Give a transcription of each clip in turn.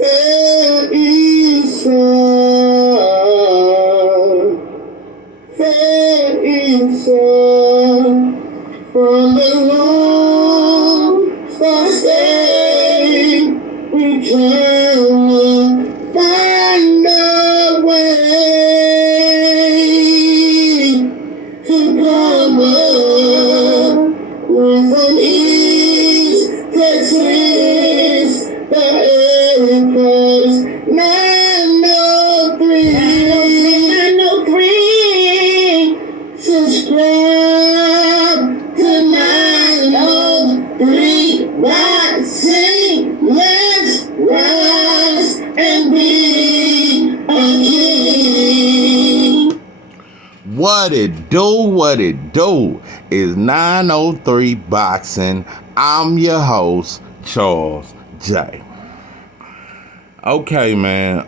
There is from the Lord for stay. We can find a way to come up with an ease that fits the echoes. 903, 903, subscribe to 903, rising, let's rise and be a king. What it do is 903 Boxing. I'm your host, Charles J. Okay, man,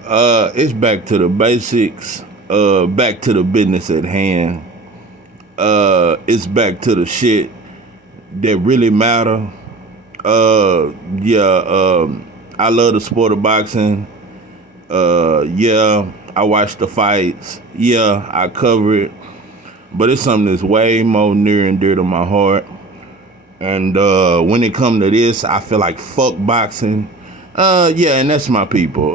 it's back to the basics, back to the business at hand. It's back to the shit that really matter. I love the sport of boxing. I watch the fights. Yeah, I cover it. But it's something that's way more near and dear to my heart. And when it comes to this, I feel like fuck boxing. And that's my people.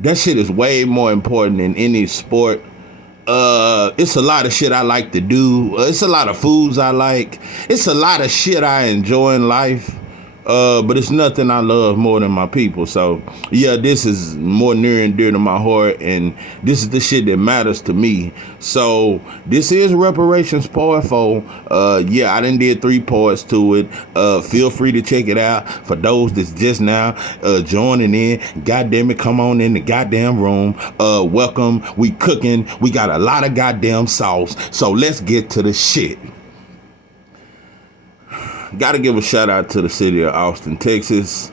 That shit is way more important than any sport. It's a lot of shit I like to do. It's a lot of foods I like. It's a lot of shit I enjoy in life. But it's nothing I love more than my people. So, yeah, this is more near and dear to my heart, and this is the shit that matters to me. So, this is Reparations Part 4. I done did 3 parts to it. Feel free to check it out. For those that's just now joining in, goddamn it, come on in the goddamn room. Welcome. We cooking. We got a lot of goddamn sauce. So, let's get to the shit. Gotta give a shout out to the city of Austin, Texas.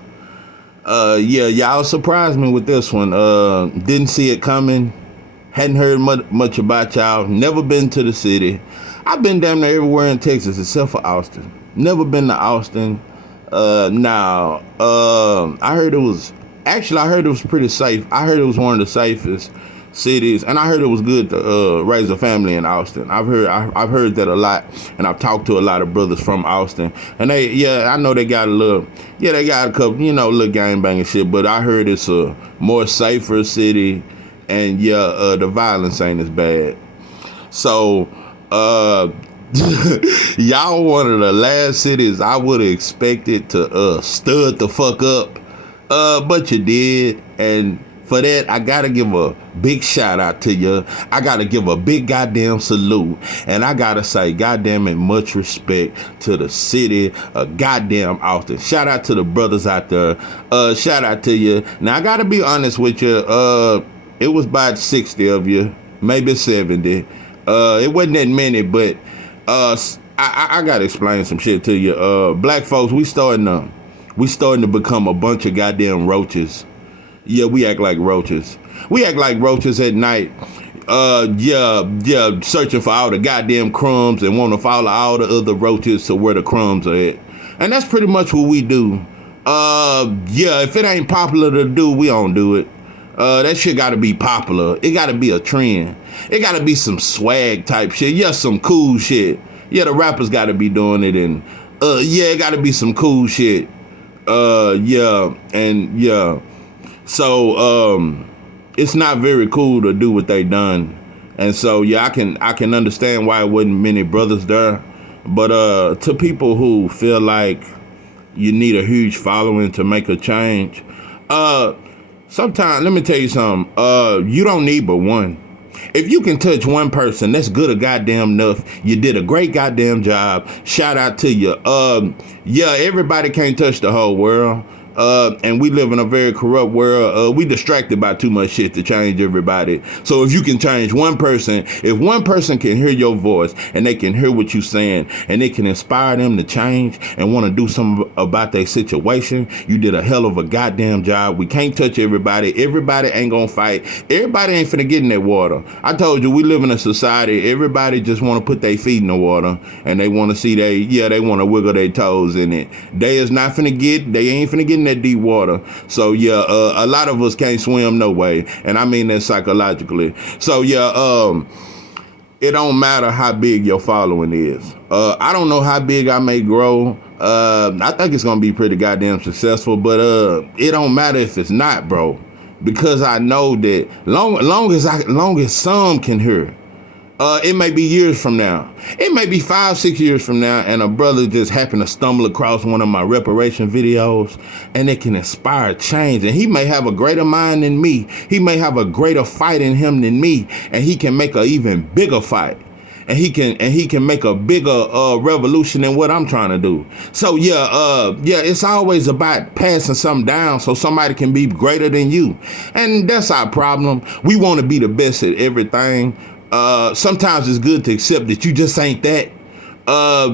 Y'all surprised me with this one. Didn't see it coming. Hadn't heard much about y'all. Never been to the city. I've been damn near everywhere in Texas except for Austin. Never been to Austin. I heard it was pretty safe. I heard it was one of the safest cities, and I heard it was good to raise a family in Austin. I've heard that a lot, and I've talked to a lot of brothers from Austin, and I know they got a couple, little gangbanging shit, but I heard it's a more safer city, and the violence ain't as bad. So, y'all one of the last cities I would have expected to stud the fuck up, but you did, and for that, I gotta give a big shout out to you. I gotta give a big goddamn salute. And I gotta say, goddamn it, much respect to the city of goddamn Austin. Shout out to the brothers out there. Shout out to you. Now, I gotta be honest with you. It was about 60 of you, maybe 70. It wasn't that many, but I gotta explain some shit to you. Black folks, we starting to become a bunch of goddamn roaches. Yeah, we act like roaches. We act like roaches at night. Searching for all the goddamn crumbs and want to follow all the other roaches to where the crumbs are at. And that's pretty much what we do. If it ain't popular to do, we don't do it. That shit gotta be popular. It gotta be a trend. It gotta be some swag type shit. Yeah, some cool shit. Yeah, the rappers gotta be doing it, and it gotta be some cool shit. So, it's not very cool to do what they done. And so, I can understand why it wasn't many brothers there. But to people who feel like you need a huge following to make a change, sometimes, let me tell you something, you don't need but one. If you can touch one person, that's good a goddamn enough. You did a great goddamn job. Shout out to you. Everybody can't touch the whole world. And we live in a very corrupt world. We distracted by too much shit to change everybody. So if you can change one person, if one person can hear your voice and they can hear what you're saying and it can inspire them to change and want to do something about their situation, you did a hell of a goddamn job. We can't touch everybody. Everybody ain't gonna fight. Everybody ain't finna get in that water. I told you, we live in a society, everybody just want to put their feet in the water and they want to see they want to wiggle their toes in it. They ain't finna get in in that deep water. So yeah, a lot of us can't swim no way, and I mean that psychologically. So yeah, it don't matter how big your following is. I don't know how big I may grow. I think it's gonna be pretty goddamn successful, but it don't matter if it's not, bro, because I know that long as some can hear. It may be years from now. It may be 5-6 years from now, and a brother just happened to stumble across one of my reparation videos, and it can inspire change. And he may have a greater mind than me. He may have a greater fight in him than me, and he can make an even bigger fight. And he can make a bigger revolution than what I'm trying to do. So yeah, it's always about passing something down so somebody can be greater than you. And that's our problem. We want to be the best at everything. Sometimes it's good to accept that you just ain't that.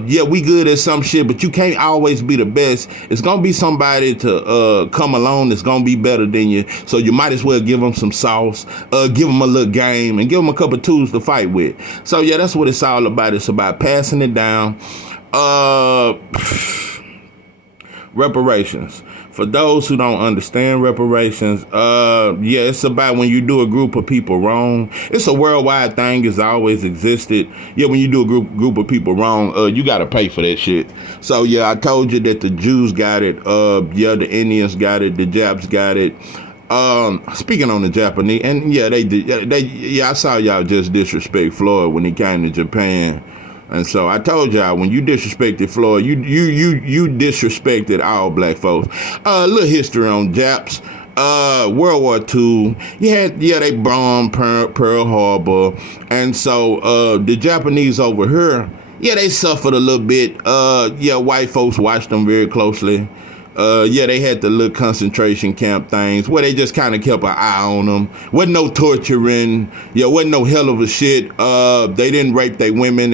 Yeah, we good at some shit, but you can't always be the best. It's gonna be somebody to come along that's gonna be better than you. So you might as well give them some sauce, give them a little game, and give them a couple tools to fight with. So yeah, that's what it's all about. It's about passing it down. Reparations. For those who don't understand reparations, yeah, it's about when you do a group of people wrong. It's a worldwide thing. It's always existed. Yeah, when you do a group of people wrong, you got to pay for that shit. So yeah, I told you that the Jews got it. Yeah, the Indians got it. The Japs got it. Speaking on the Japanese, and yeah, I saw y'all just disrespect Floyd when he came to Japan. And so I told y'all, when you disrespected Floyd, you disrespected all black folks. A little history on Japs. World War II, they bombed Pearl Harbor. And so the Japanese over here, yeah, they suffered a little bit. Yeah, white folks watched them very closely. Yeah, they had the little concentration camp things where they just kind of kept an eye on them. Wasn't no torturing. Yeah, wasn't no hell of a shit. They didn't rape their women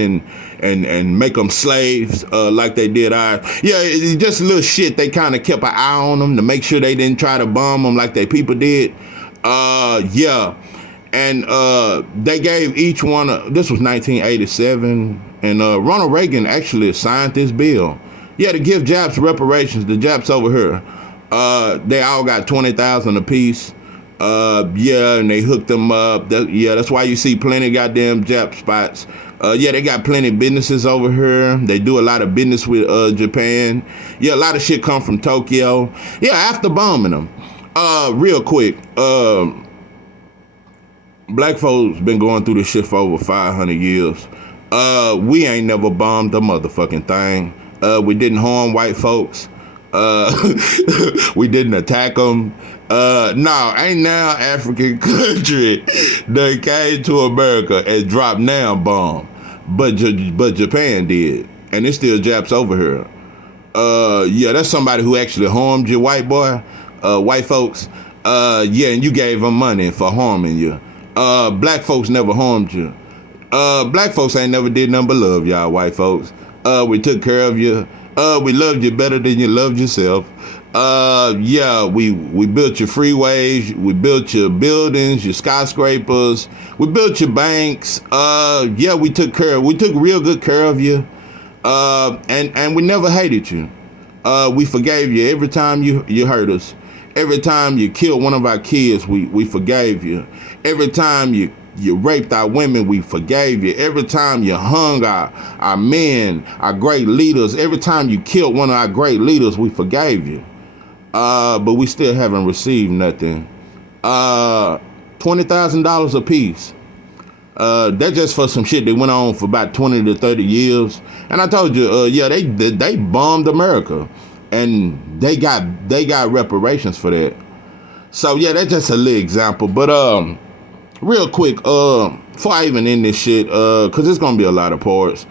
and make them slaves like they did ours. Yeah, it's just a little shit. They kind of kept an eye on them to make sure they didn't try to bomb them like their people did. Yeah, and they gave each one. This was 1987, and Ronald Reagan actually signed this bill. Yeah, to give Japs reparations. The Japs over here, they all got $20,000 apiece. Yeah, and they hooked them up. That's why you see plenty goddamn Jap spots. Yeah, they got plenty of businesses over here. They do a lot of business with Japan. Yeah, a lot of shit come from Tokyo. Yeah, after bombing them. Real quick, black folks been going through this shit for over 500 years. We ain't never bombed a motherfucking thing. We didn't harm white folks. We didn't attack them. No, ain't now African country that came to America and dropped now bomb. But Japan did. And it's still Japs over here. Yeah, that's somebody who actually harmed you, white boy. White folks. Yeah, and you gave them money for harming you. Black folks never harmed you. Black folks ain't never did nothing but love y'all, white folks. We took care of you. We loved you better than you loved yourself. Yeah, we built your freeways. We built your buildings, your skyscrapers. We built your banks. Yeah, we took real good care of you. And we never hated you. We forgave you every time you hurt us. Every time you killed one of our kids, we forgave you. Every time you raped our women, we forgave you. Every time you hung our men, our great leaders, every time you killed one of our great leaders, we forgave you. But we still haven't received nothing. $20,000 a piece. That's just for some shit that went on for about 20 to 30 years. And I told you, yeah, they bombed America, and they got reparations for that. So yeah, that's just a little example. But real quick, before I even end this shit, cause it's gonna be a lot of parts.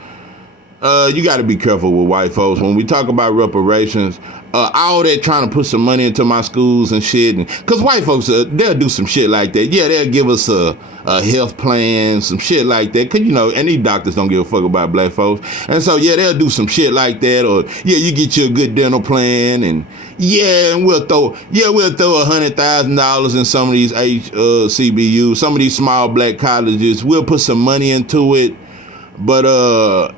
You got to be careful with white folks when we talk about reparations. All that trying to put some money into my schools and shit, cause white folks they'll do some shit like that. Yeah, they'll give us a health plan, some shit like that. Cause and these doctors don't give a fuck about black folks, and so yeah, they'll do some shit like that. Or yeah, you get you a good dental plan, and yeah, and we'll throw $100,000 in some of these HCBUs, some of these small black colleges. We'll put some money into it. But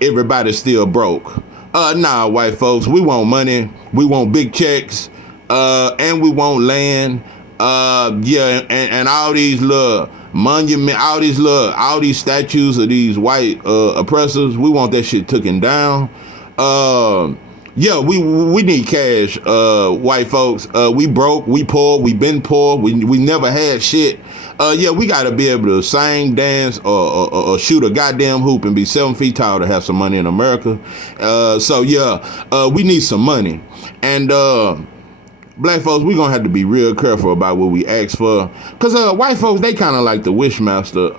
everybody's still broke. Nah, white folks, we want money. We want big checks. And we want land. Yeah, and all these little monument, all these statues of these white oppressors. We want that shit taken down. Yeah, we need cash, white folks. We broke, we poor, we been poor, we never had shit. Yeah, we gotta be able to sing, dance, or shoot a goddamn hoop and be 7 feet tall to have some money in America. So yeah, we need some money. And black folks, we gonna have to be real careful about what we ask for. Cause white folks, they kinda like the Wishmaster.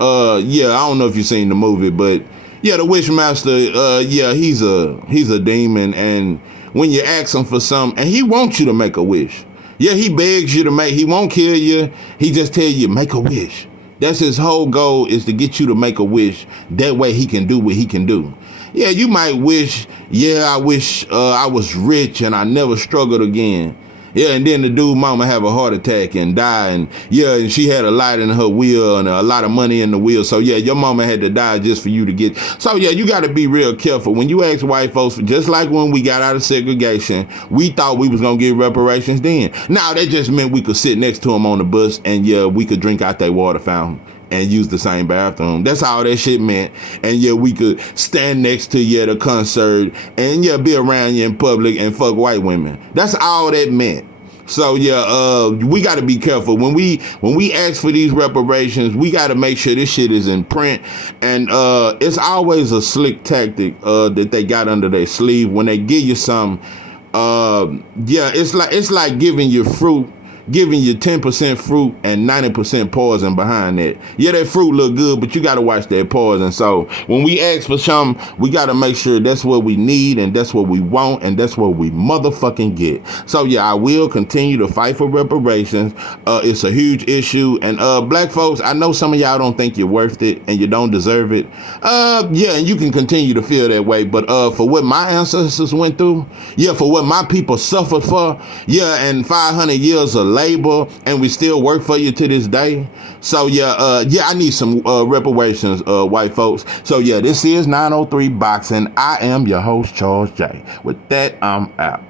Yeah, I don't know if you've seen the movie, but yeah, the Wishmaster, yeah, he's a demon, and when you ask him for something, and he wants you to make a wish. Yeah, he begs you to he won't kill you. He just tell you, make a wish. That's his whole goal, is to get you to make a wish. That way he can do what he can do. Yeah, you might wish, yeah, I wish I was rich and I never struggled again. Yeah, and then the dude mama have a heart attack and die, and yeah, and she had a light in her wheel and a lot of money in the wheel. So yeah, your mama had to die just for you to get. So yeah, you got to be real careful when you ask white folks. Just like when we got out of segregation, we thought we was gonna get reparations then. Now that just meant we could sit next to them on the bus, and yeah, we could drink out their water fountain and use the same bathroom. That's all that shit meant. And yeah, we could stand next to you at a concert and yeah, be around you in public and fuck white women. That's all that meant. So yeah, we got to be careful when we ask for these reparations. We got to make sure this shit is in print, and it's always a slick tactic that they got under their sleeve when they give you some. Yeah, it's like giving you fruit, giving you 10% fruit and 90% poison behind that. Yeah, that fruit look good, but you got to watch that poison. So when we ask for something, we got to make sure that's what we need, and that's what we want, and that's what we motherfucking get. So yeah, I will continue to fight for reparations. It's a huge issue, and black folks, I know some of y'all don't think you're worth it and you don't deserve it. Yeah, and you can continue to feel that way, but for what my ancestors went through, yeah, for what my people suffered for, yeah, and 500 years of labor, and we still work for you to this day. So yeah, yeah, I need some reparations, white folks. So yeah, this is 903 Boxing. I am your host, Charles J. With that, I'm out.